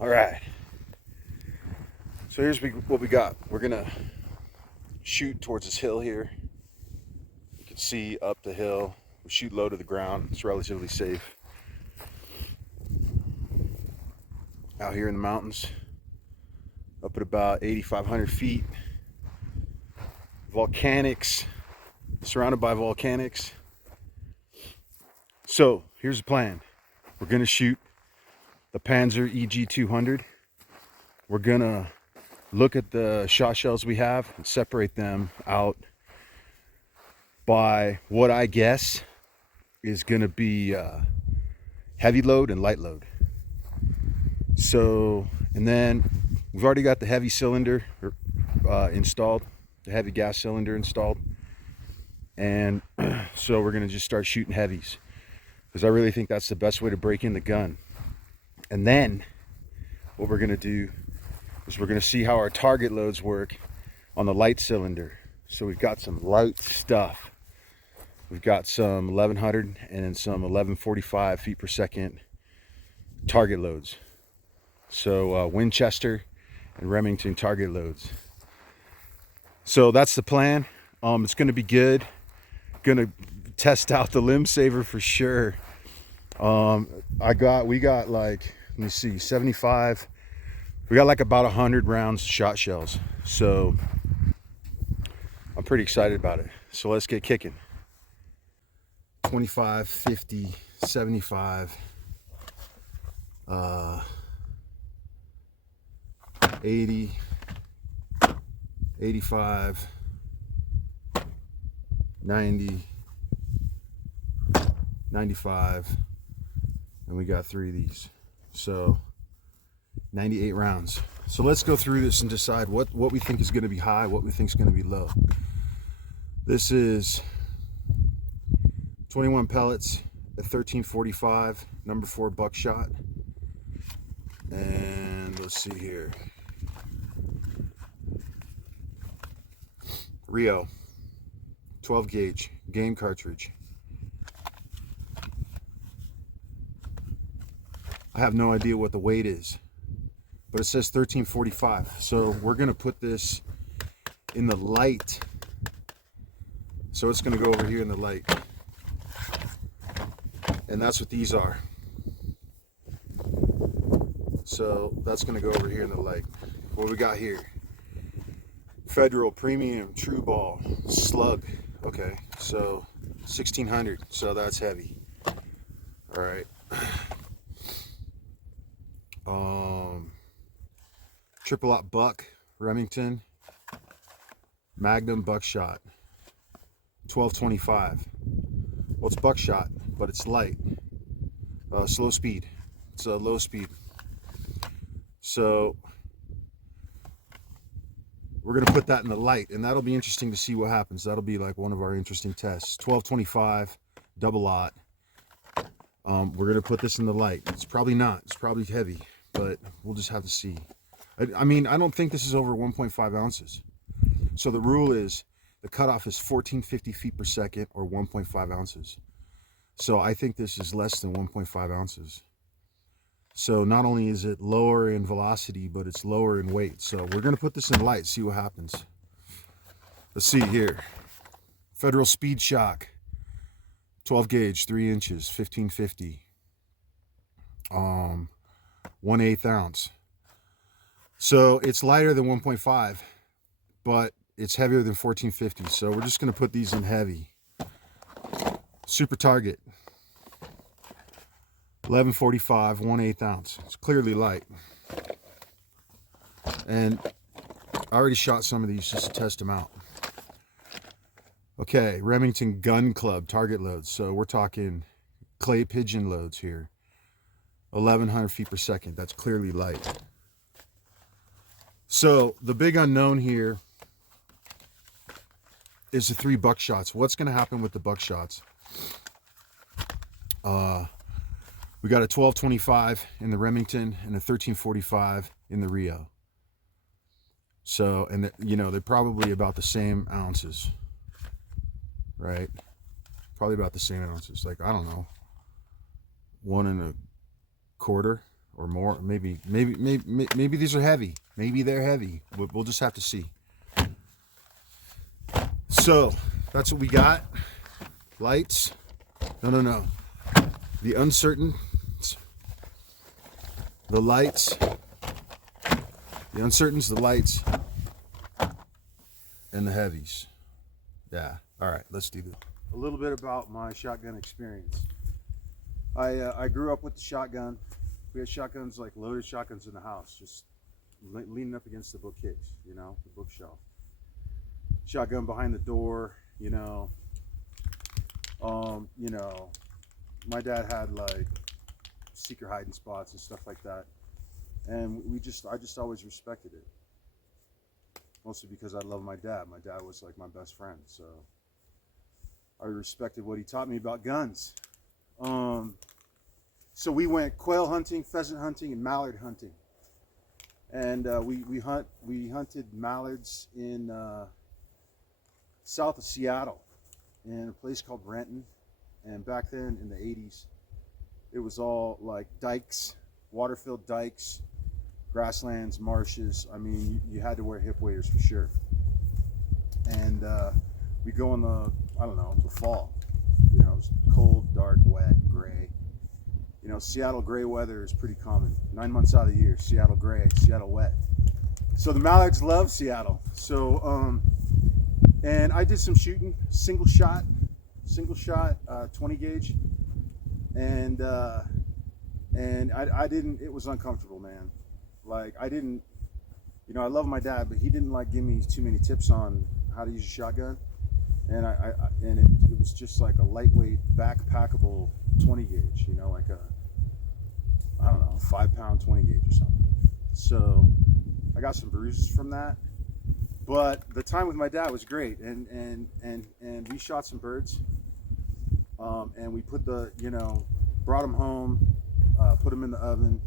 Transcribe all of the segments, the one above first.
All right. So here's what we got. We're gonna shoot towards this hill here. You can see up the hill. We shoot low to the ground. It's relatively safe. Out here in the mountains, up at about 8,500 feet. Volcanics, surrounded by volcanics. So here's the plan. We're gonna shoot the Panzer EG200. We're gonna look at the shot shells we have and separate them out by what I guess is gonna be heavy load and light load. So, and then we've already got the heavy cylinder installed, the heavy gas cylinder installed. And so we're gonna just start shooting heavies because I really think that's the best way to break in the gun. And then what we're gonna do is we're gonna see how our target loads work on the light cylinder. So we've got some light stuff. We've got some 1100 and some 1145 feet per second target loads. So Winchester and Remington target loads. So that's the plan. It's gonna be good. Gonna test out the limb saver for sure. We got like, let me see, 75. We got like about 100 rounds shot shells. So I'm pretty excited about it. So let's get kicking. 25, 50, 75, 80, 85, 90, 95, and we got 3 of these. So 98 rounds. So let's go through this and decide what we think is going to be high, what we think is going to be low. This is 21 pellets at 1345, number 4 Buckshot. And let's see here. Rio, 12 gauge, game cartridge. I have no idea what the weight is, but it says 1345. So we're gonna put this in the light. So it's gonna go over here in the light. And that's what these are. So that's gonna go over here in the light. What we got here? Federal Premium True Ball Slug. Okay, so 1600. So that's heavy. All right. Triple Op Buck Remington Magnum Buckshot 1225. Well, it's Buckshot, but it's light. Slow speed. It's a low speed. So we're gonna put that in the light, and that'll be interesting to see what happens. That'll be like one of our interesting tests. 1225 double aught. We're gonna put this in the light. It's probably not. It's probably heavy, but we'll just have to see. I mean, I don't think this is over 1.5 ounces. So the rule is the cutoff is 1450 feet per second or 1.5 ounces. So I think this is less than 1.5 ounces. So not only is it lower in velocity, but it's lower in weight. So we're gonna put this in light, see what happens. Let's see here. Federal Speed Shock, 12 gauge, 3 inches, 1550. 1/8 ounce. So it's lighter than 1.5, but it's heavier than 1450. So we're just gonna put these in heavy. Super Target, 1145, 1/8 ounce. It's clearly light. And I already shot some of these just to test them out. Okay, Remington Gun Club target loads. So we're talking clay pigeon loads here. 1100 feet per second. That's clearly light. So the big unknown here is the 3 Buckshots. What's going to happen with the Buckshots? We got a 1225 in the Remington and a 1345 in the Rio. So, and you know, they're probably about the same ounces, right? Probably about the same ounces. Like, I don't know, 1 1/4 or more. Maybe these are heavy. Maybe they're heavy. We'll just have to see. So that's what we got. Lights. No. The uncertain. The lights. The uncertains, the lights, and the heavies. Yeah. All right, let's do this. A little bit about my shotgun experience. I grew up with the shotgun. We had shotguns, like loaded shotguns in the house, just leaning up against the bookcase, you know, the bookshelf. Shotgun behind the door, you know. My dad had like secret hiding spots and stuff like that, and I just always respected it. Mostly because I love my dad. My dad was like my best friend, so I respected what he taught me about guns. So we went quail hunting, pheasant hunting, and mallard hunting. And we hunted mallards in south of Seattle, in a place called Renton. And back then in the 80s, it was all like dikes, water-filled dikes, grasslands, marshes. I mean, you had to wear hip waders for sure. And we go in the fall. You know, it's cold, dark, wet, gray. You know, Seattle gray weather is pretty common. 9 months out of the year, Seattle gray, Seattle wet. So the mallards love Seattle. So, and I did some shooting, single shot, 20 gauge. And I didn't, it was uncomfortable, man. Like, I didn't, you know, I love my dad, but he didn't like give me too many tips on how to use a shotgun. And it was just like a lightweight, backpackable 20 gauge, you know, like a, 5-pound 20 gauge or something. So I got some bruises from that, but the time with my dad was great. And we shot some birds, and we put brought them home, put them in the oven,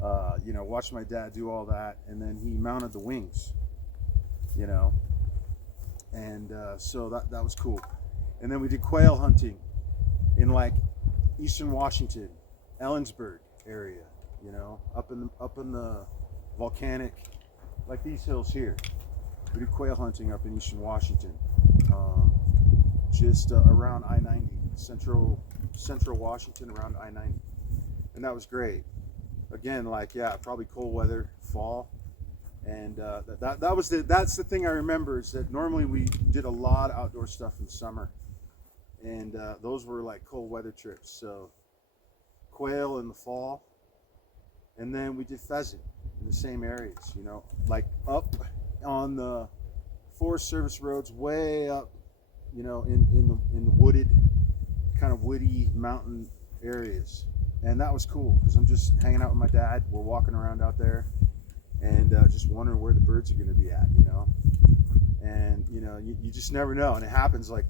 watched my dad do all that. And then he mounted the wings, you know, and so that was cool. And then we did quail hunting in like eastern Washington, Ellensburg area, you know, up in the volcanic, like these hills here. We did quail hunting up in eastern Washington, just around I-90, central Washington, around I-90, and that was great. Again, like, yeah, probably cold weather, fall. And that's the thing I remember, is that normally we did a lot of outdoor stuff in the summer, and those were like cold weather trips. So quail in the fall, and then we did pheasant in the same areas, you know, like up on the Forest Service roads, way up, you know, in the wooded, kind of woody mountain areas. And that was cool, because I'm just hanging out with my dad. We're walking around out there, and just wondering where the birds are going to be at, you know. And you know, you just never know, and it happens like,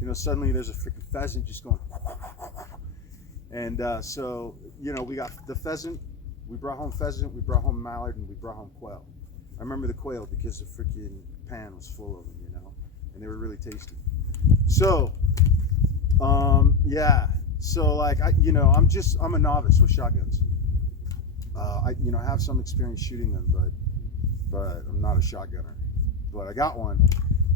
you know, suddenly there's a freaking pheasant just going. And so, you know, we got the pheasant, we brought home pheasant, we brought home mallard, and we brought home quail. I remember the quail because the freaking pan was full of them, you know, and they were really tasty. So yeah, so like, I'm a novice with shotguns. I have some experience shooting them, but I'm not a shotgunner. But I got one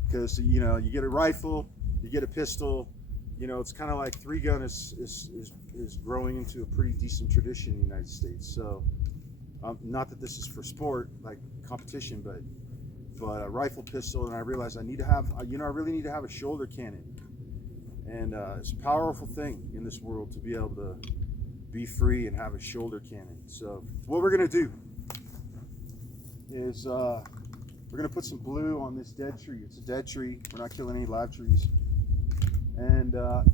because, you know, you get a rifle, you get a pistol. You know, it's kind of like three gun is growing into a pretty decent tradition in the United States. So, not that this is for sport, like competition, but a rifle, pistol, and I realized I need to have, I really need to have a shoulder cannon. And it's a powerful thing in this world to be able to be free and have a shoulder cannon. So what we're gonna do is we're gonna put some blue on this dead tree. It's a dead tree. We're not killing any live trees. And the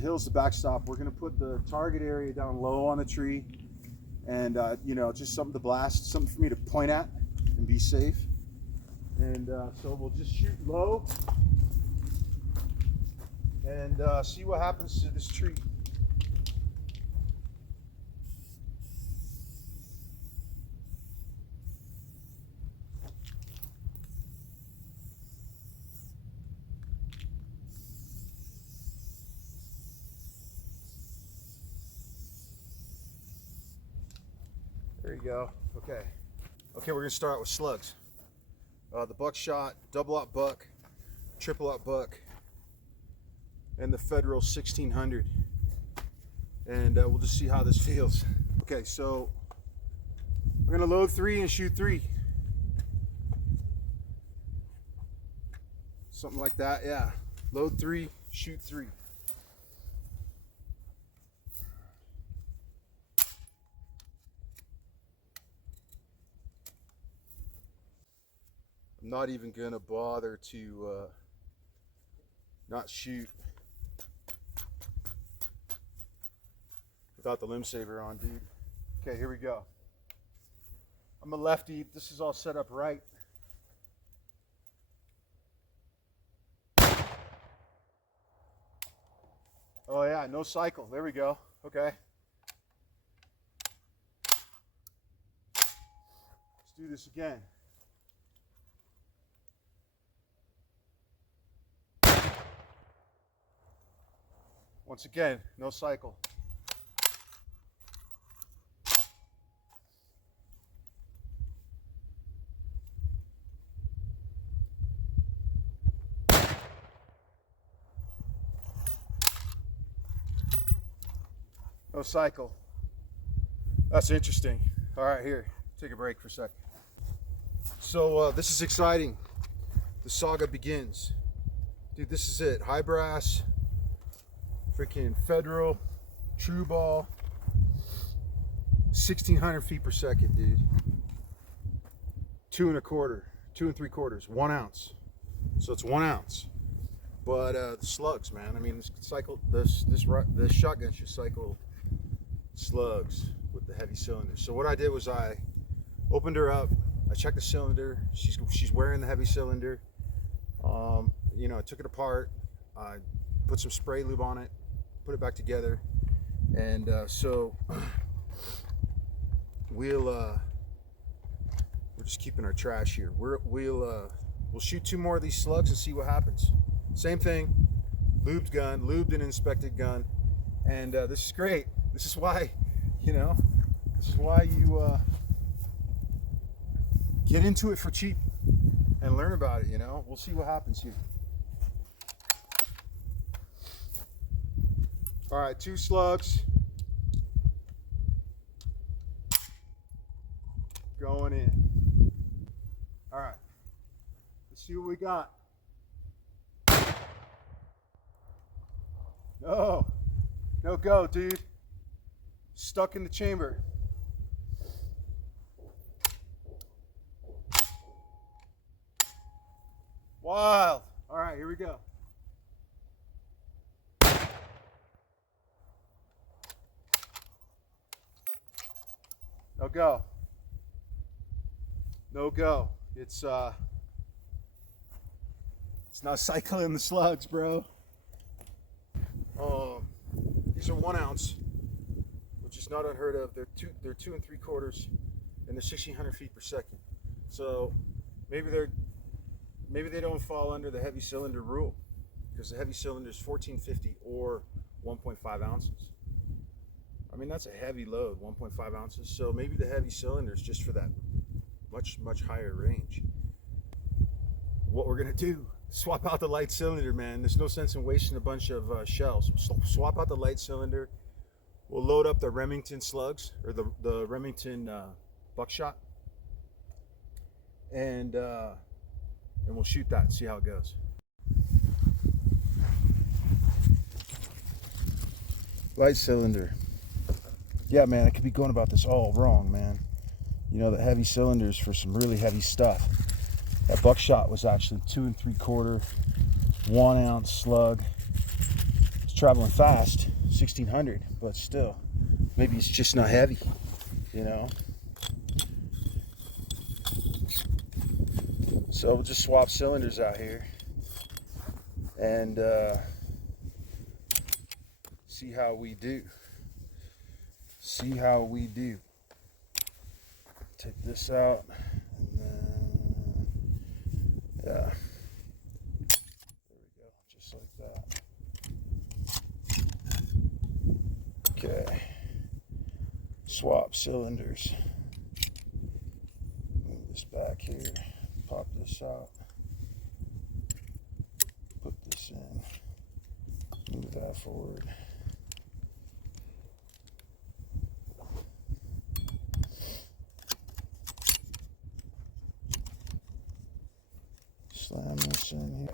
hill's the backstop. We're gonna put the target area down low on the tree, and just something to blast, something for me to point at and be safe. And so we'll just shoot low and see what happens to this tree. There you go. Okay. Okay, we're gonna start out with slugs. The Buckshot, double-aught buck, triple-aught buck, and the Federal 1600. And we'll just see how this feels. Okay, so we're gonna load 3 and shoot 3. Something like that, yeah. Load 3, shoot 3. I'm not even gonna bother to not shoot without the limb saver on, dude. Okay, here we go. I'm a lefty. This is all set up right. Oh yeah, no cycle. There we go. Okay. Let's do this again. Once again, no cycle. No cycle. That's interesting. All right, here, take a break for a sec. So this is exciting. The saga begins. Dude, this is it. High brass, freaking Federal, true ball, 1600 feet per second, dude. 2 1/4, 2 3/4, 1 ounce. So it's 1 ounce. But the slugs, man. I mean, this shotgun should cycle slugs with the heavy cylinder. So what I did was I opened her up. I checked the cylinder. She's wearing the heavy cylinder. You know, I took it apart. I put some spray lube on it, put it back together, and so we're just keeping our trash here. We'll shoot 2 more of these slugs and see what happens. Same thing, lubed gun, lubed and inspected gun, and this is great. This is why, you know, this is why you get into it for cheap and learn about it. You know, we'll see what happens here. All right, 2 slugs going in. All right, let's see what we got. No go, dude. Stuck in the chamber. Wild. All right, here we go. No go. No go. It's not cycling the slugs, bro. These are 1 ounce, which is not unheard of. They're 2 3/4, and they're 1600 feet per second. So maybe they don't fall under the heavy cylinder rule, because the heavy cylinder is 1450 or 1.5 ounces. I mean, that's a heavy load, 1.5 ounces. So maybe the heavy cylinder is just for that much higher range. What we're gonna do? Swap out the light cylinder, man. There's no sense in wasting a bunch of shells. Swap out the light cylinder. We'll load up the Remington slugs, or the Remington Buckshot, and we'll shoot that and see how it goes. Light cylinder. Yeah, man, I could be going about this all wrong, man. You know, the heavy cylinders for some really heavy stuff. That Buckshot was actually 2 3/4, 1 ounce slug. It's traveling fast, 1600, but still, maybe it's just not heavy, you know? So we'll just swap cylinders out here and see how we do. See how we do. Take this out. Yeah, there we go, just like that. Okay, swap cylinders. back here, pop this out, put this in, move that forward. Slam this in here.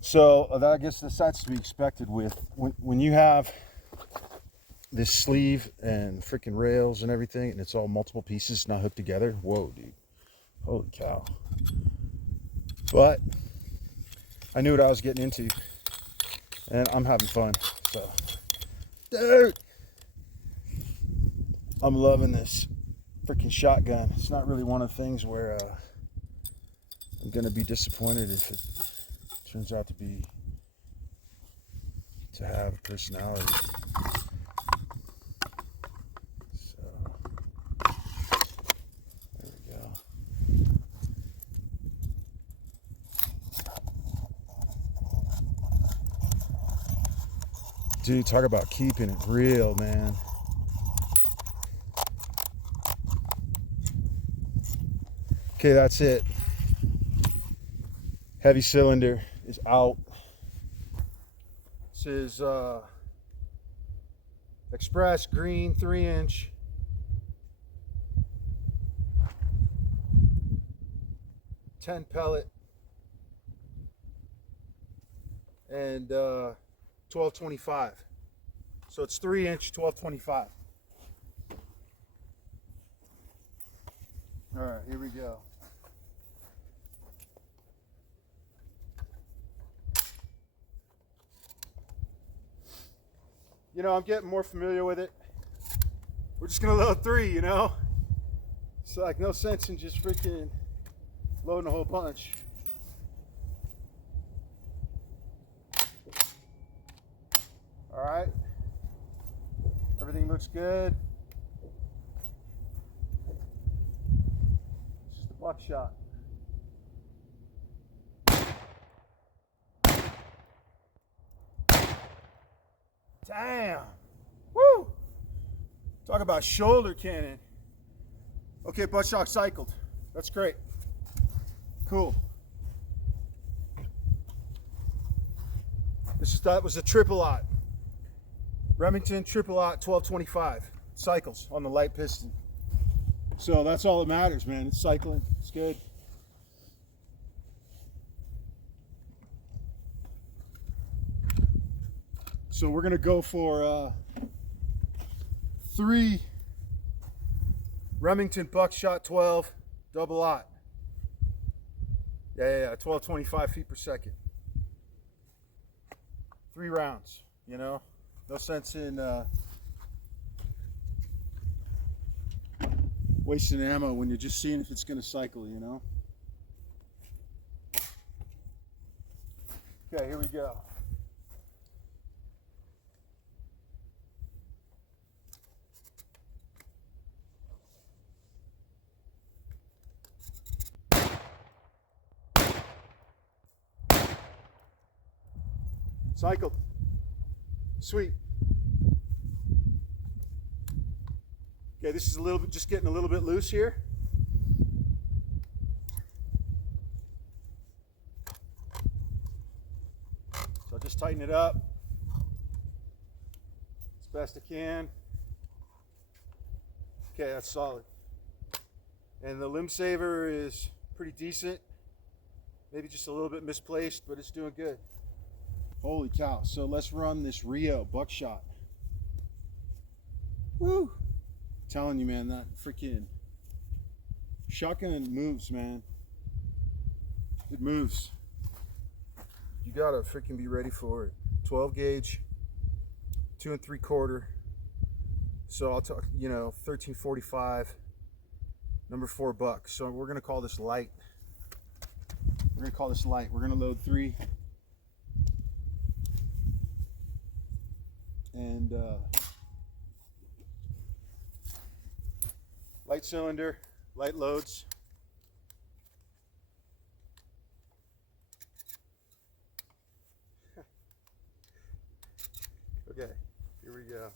So I guess that's to be expected with when you have this sleeve and freaking rails and everything, and it's all multiple pieces not hooked together. Whoa, dude. Holy cow. But I knew what I was getting into, and I'm having fun. So, dude, I'm loving this freaking shotgun. It's not really one of the things where I'm gonna be disappointed if it turns out to have a personality. So there we go. Dude, talk about keeping it real, man. Okay, that's it. Heavy cylinder is out. This is Express green 3-inch. Ten pellet and 1225. So it's 3-inch 1225. All right, here we go. You know, I'm getting more familiar with it. We're just gonna load 3, you know? It's like no sense in just freaking loading a whole bunch. All right, everything looks good. This is the Buckshot. Damn. Woo! Talk about shoulder cannon. Okay, Buckshot cycled. That's great. Cool. That was a triple-aught. Remington triple-aught 1225. Cycles on the light piston. So that's all that matters, man. It's cycling. It's good. So we're gonna go for 3 Remington Buckshot 12 double-aught. Yeah, 1225 feet per second. 3 rounds, you know? No sense in wasting ammo when you're just seeing if it's gonna cycle, you know? Okay, here we go. Cycled. Sweet. Okay, this is a little bit, just getting a little bit loose here. So I'll just tighten it up as best I can. Okay, that's solid. And the limb saver is pretty decent. Maybe just a little bit misplaced, but it's doing good. Holy cow. So let's run this Rio Buckshot. Woo! I'm telling you, man, that freaking shotgun moves, man. It moves. You gotta freaking be ready for it. 12 gauge, 2 3/4. So I'll talk, you know, 1345, number 4 bucks. So we're gonna call this light. We're gonna call this light. We're gonna load 3. And light cylinder, light loads. Okay, here we go.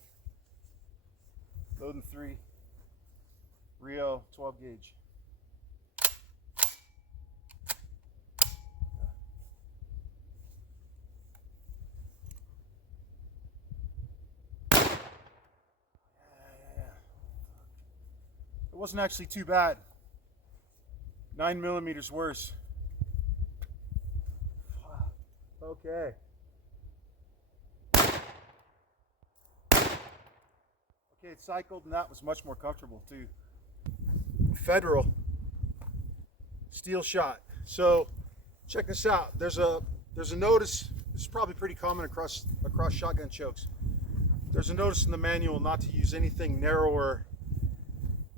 Loading 3, Rio 12 gauge. wasn't actually too bad. 9mm worse. Okay. Okay, it cycled, and that was much more comfortable too. Federal steel shot. So check this out. There's a notice. This is probably pretty common across shotgun chokes. There's a notice in the manual not to use anything narrower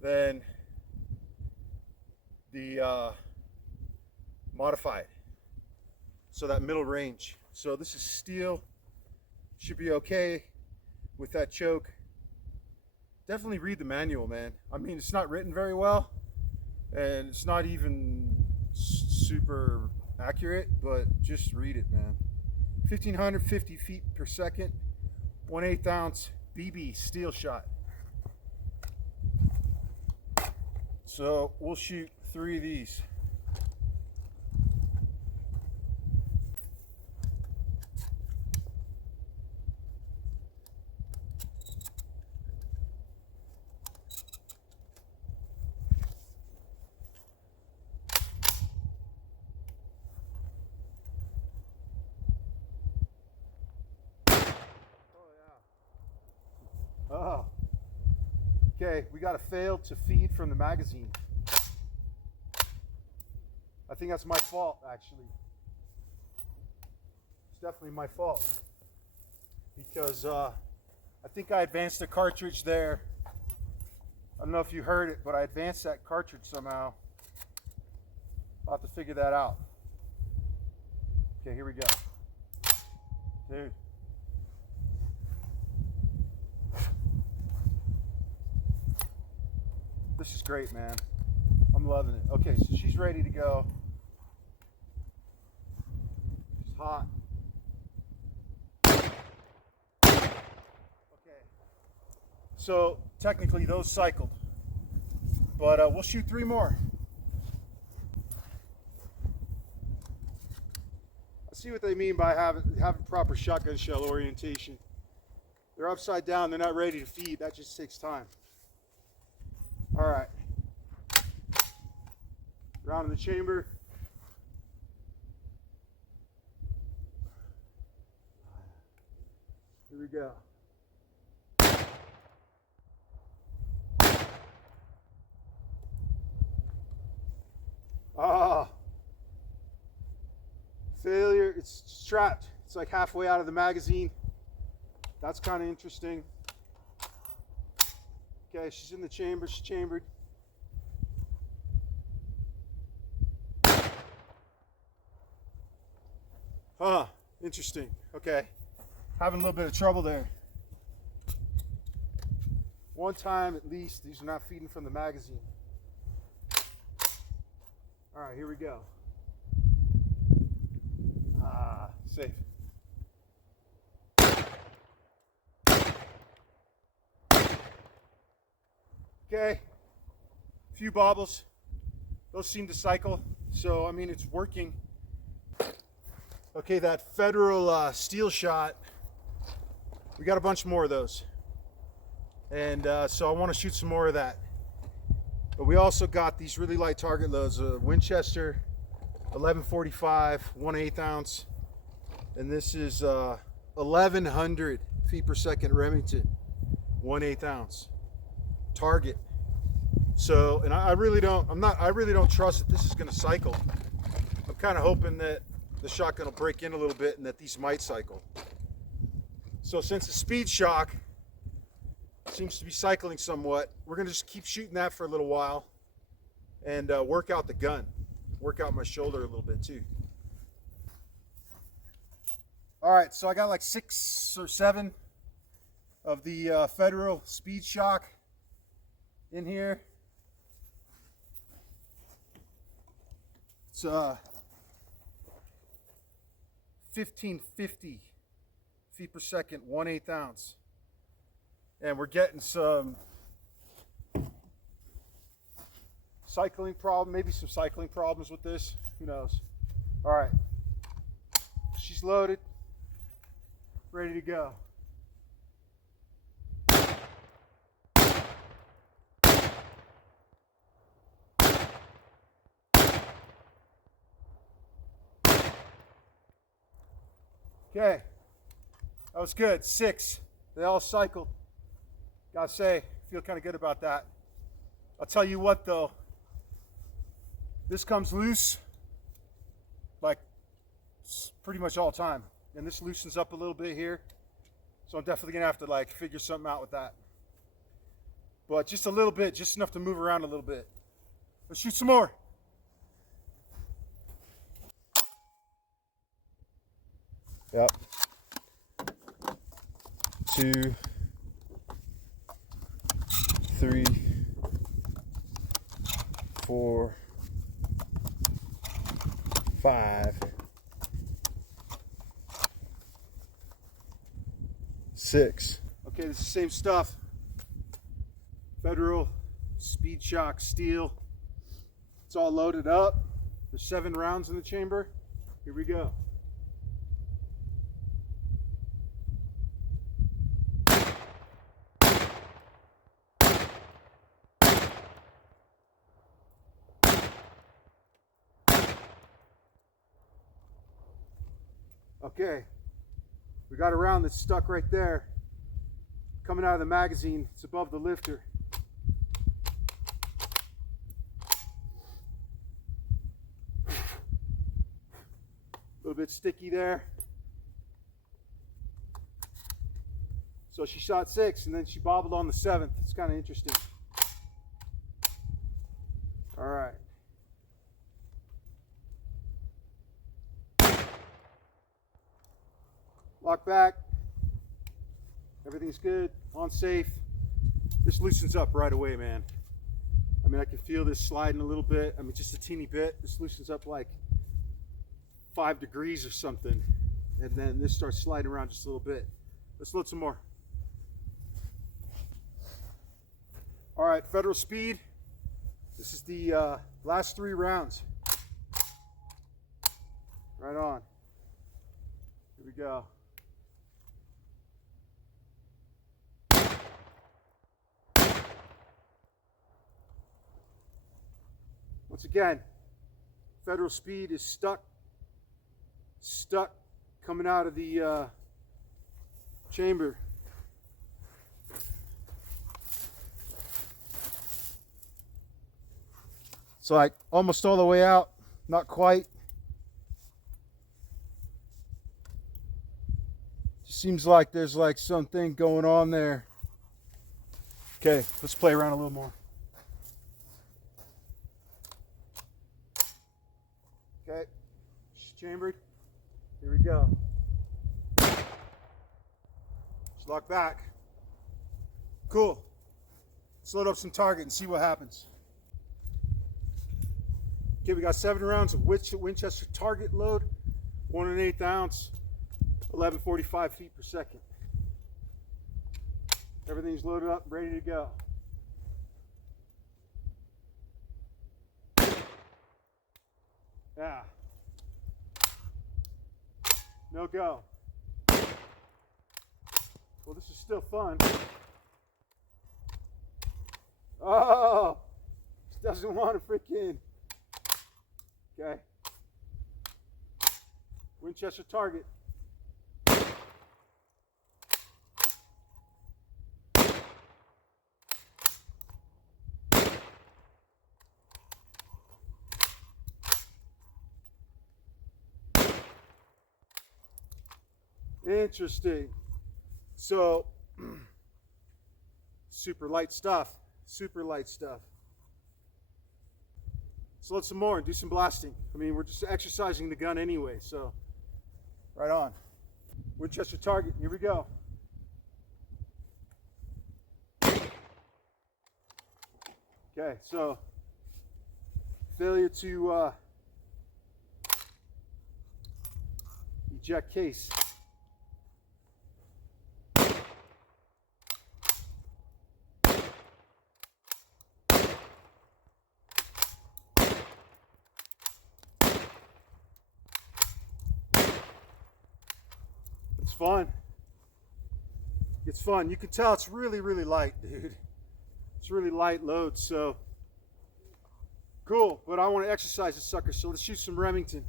than the modified. So that middle range. So this is steel. Should be okay with that choke. Definitely read the manual, man. I mean, it's not written very well, and it's not even super accurate, but just read it, man. 1,550 feet per second, 1/8 ounce BB steel shot. So we'll shoot 3 of these. Oh, okay, we got a fail to feed from the magazine. I think that's my fault, actually. It's definitely my fault, because I think I advanced the cartridge there. I don't know if you heard it, but I advanced that cartridge somehow. I'll have to figure that out. Okay, here we go. Dude. This is great, man. I'm loving it. Okay, so she's ready to go. She's hot. Okay. So technically those cycled, but we'll shoot 3 more. I see what they mean by having proper shotgun shell orientation. They're upside down. They're not ready to feed. That just takes time. All right, round in the chamber. Here we go. Ah, failure. It's strapped. It's like halfway out of the magazine. That's kind of interesting. Okay, she's in the chamber, she's chambered. Huh, interesting. Okay, having a little bit of trouble there. One time at least, these are not feeding from the magazine. All right, here we go. Ah, safe. Okay, a few bobbles. Those seem to cycle, so I mean it's working. Okay, that federal steel shot, we got a bunch more of those, and so I want to shoot some more of that. But we also got these really light target loads: Winchester 1145 1/8 ounce, and this is 1100 feet per second Remington 1/8 ounce target. So, and I really don't trust that this is going to cycle. I'm kind of hoping that the shotgun will break in a little bit and that these might cycle. So since the speed shock seems to be cycling somewhat, we're going to just keep shooting that for a little while and work out the gun, work out my shoulder a little bit too. All right, so I got like 6 or 7 of the federal speed shock in here. It's 1550 feet per second, 1/8 ounce. And we're getting some cycling problem, maybe some cycling problems with this, who knows. All right, she's loaded, ready to go. Okay, that was good. 6. They all cycled. Gotta say, feel kind of good about that. I'll tell you what though, this comes loose like pretty much all the time. And this loosens up a little bit here. So I'm definitely gonna have to like figure something out with that. But just a little bit, just enough to move around a little bit. Let's shoot some more. Yep. 2, 3, 4, 5, 6. Okay, this is the same stuff. Federal Speed Shock steel. It's all loaded up. There's 7 rounds in the chamber. Here we go. Okay, we got a round that's stuck right there, coming out of the magazine. It's above the lifter. A little bit sticky there. So she shot 6 and then she bobbled on the 7th. It's kind of interesting. All right. Lock back. Everything's good. On safe. This loosens up right away, man. I mean, I can feel this sliding a little bit. I mean, just a teeny bit. This loosens up like 5 degrees or something. And then this starts sliding around just a little bit. Let's load some more. All right, Federal Speed. This is the last 3 rounds. Right on. Here we go. Once again, Federal Speed is stuck coming out of the chamber. It's like almost all the way out, not quite. Just seems like there's like something going on there. Okay, let's play around a little more. Okay, she's chambered. Here we go. Just lock back. Cool. Let's load up some target and see what happens. Okay, we got 7 rounds of Winchester target load, 1 1/8 ounce, 1145 feet per second. Everything's loaded up, ready to go. Yeah. No go. Well, this is still fun. Oh, she doesn't want to freaking. Okay. Winchester target. Interesting. So, super light stuff. Super light stuff. Let's load some more and do some blasting. I mean, we're just exercising the gun anyway, so right on. Winchester target, here we go. Okay, so failure to eject case. It's fun. It's fun. You can tell it's really, really light, dude. It's really light load, so cool. But I want to exercise this sucker, so let's shoot some Remington.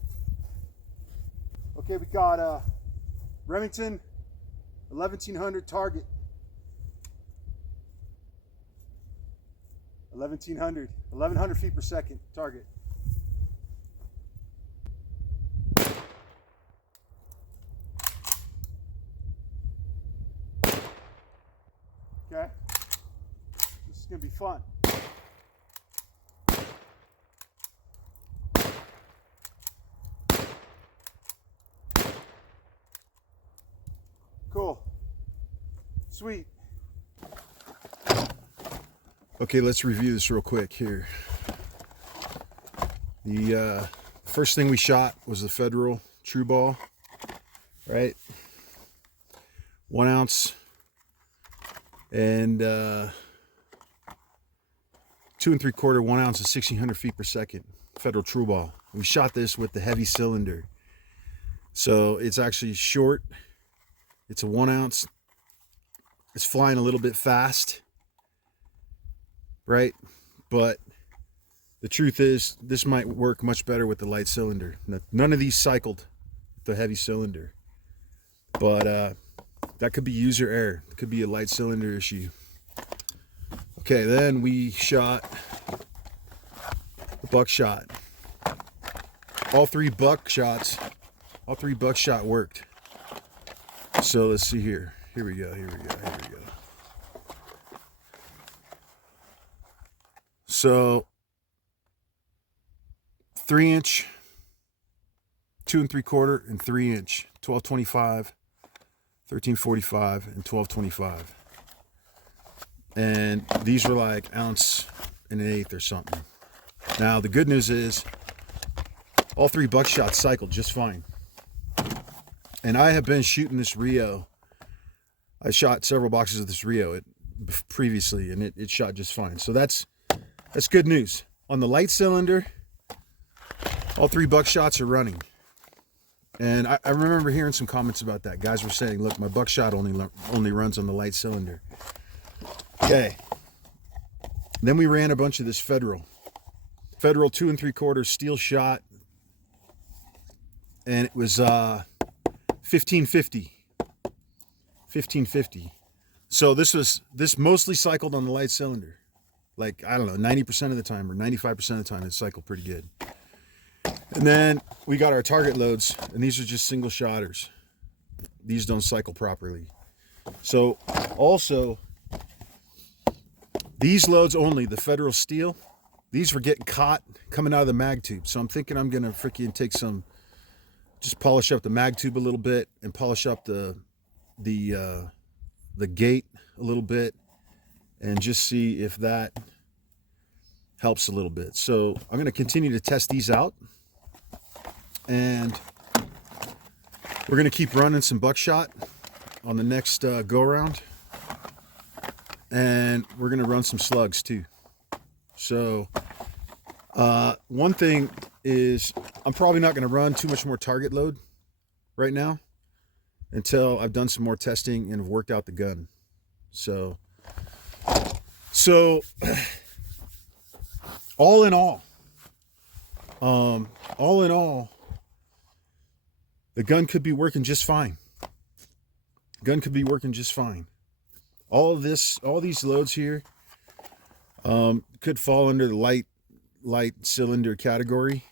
Okay, we got Remington 1100 target. 1100 feet per second target. Okay, this is gonna be fun. Cool, sweet. Okay, let's review this real quick here. The first thing we shot was the Federal True Ball, right? 1 ounce and 2 3/4, 1 ounce of 1600 feet per second Federal True Ball. We shot this with the heavy cylinder, so it's actually short. It's a 1 ounce. It's flying a little bit fast, right? But the truth is, this might work much better with the light cylinder. None of these cycled the heavy cylinder, but that could be user error. It could be a light cylinder issue. Okay, then we shot the Buckshot. All three Buckshot worked. So let's see here. Here we go. So 3-inch, 2 3/4, and 3-inch, 1225, 1345, and 1225. And these were like 1 1/8 or something. Now the good news is all three Buckshots cycled just fine. And I have been shooting this Rio. I shot several boxes of this Rio previously, and it shot just fine. So that's good news. On the light cylinder, all three Buckshots are running. And I remember hearing some comments about that. Guys were saying, look, my Buckshot only runs on the light cylinder. Okay. Then we ran a bunch of this Federal 2 3/4 steel shot, and it was 1550. So this mostly cycled on the light cylinder. Like, I don't know, 90% of the time or 95% of the time it cycled pretty good. And then we got our target loads, and these are just single shotters. These don't cycle properly. So also, these loads only, the Federal steel, these were getting caught coming out of the mag tube. So I'm thinking I'm gonna freaking take just polish up the mag tube a little bit and polish up the gate a little bit, and just see if that helps a little bit. So I'm going to continue to test these out, and we're going to keep running some Buckshot on the next go around, and we're going to run some slugs too. So one thing is, I'm probably not going to run too much more target load right now until I've done some more testing and have worked out the gun. So all in all, the gun could be working just fine. All these loads here could fall under the light cylinder category,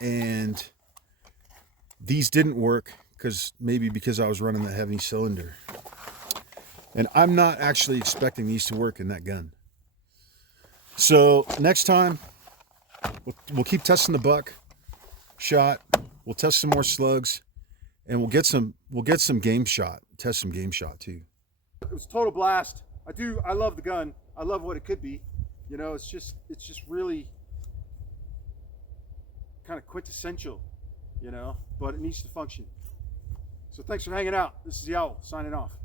and these didn't work because I was running the heavy cylinder. And I'm not actually expecting these to work in that gun. So next time, we'll keep testing the Buckshot. We'll test some more slugs, and we'll get some game shot. Test some game shot too. It was a total blast. I love the gun. I love what it could be. You know, it's just really kind of quintessential, you know, but it needs to function. So thanks for hanging out. This is the Owl signing off.